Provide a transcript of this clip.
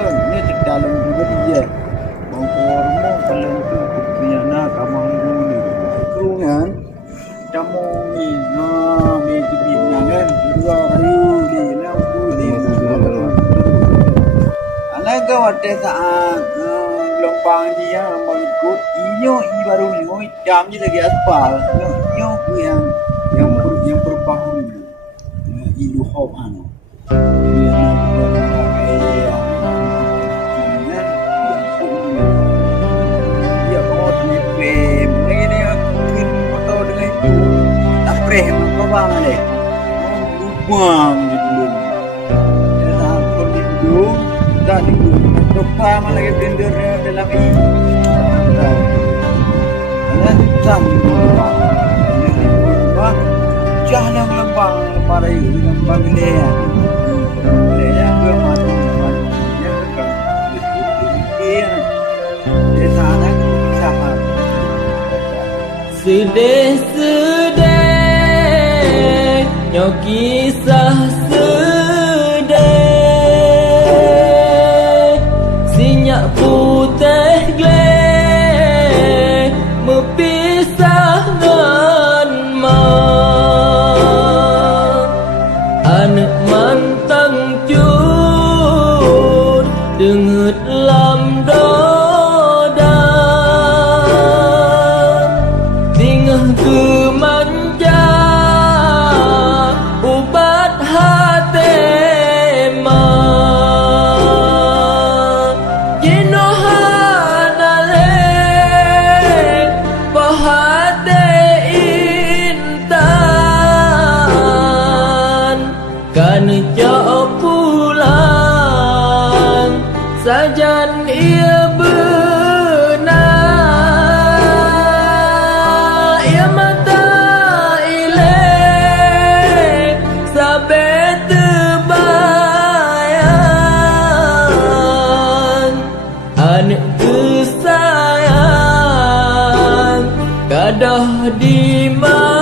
Ini terdalam juga dia. Bangku rumah kalau tu punya nak kamang ni. Kerungan jamu ni, ni tibi nangan dua kayu ni, nak tu ni. Anak kau ada saat lompang dia mengikut inyo baru inyo jam je lagi aspal. Inyo tu yang berbangun ilu hop anu. Bang ni, lubang di belum. Dia pun di belum, dah di belum. Lupa mana lagi blender dalam ini. Dan jam lubang. Lubang, jangan lubang pada itu lubang ni. Dia tu macam dia bukan dia. Dia sana sama. Sedih nyo kisah sedih sinyak putih gleh mepisah ngan mak anak mantang jud denget lam doda tingah kemanja ubat hati mak jinohan alek pahade intan kan jauh pulang sajan ia benar ia mata ilek sabe terbayang anak kesayang gadah di mana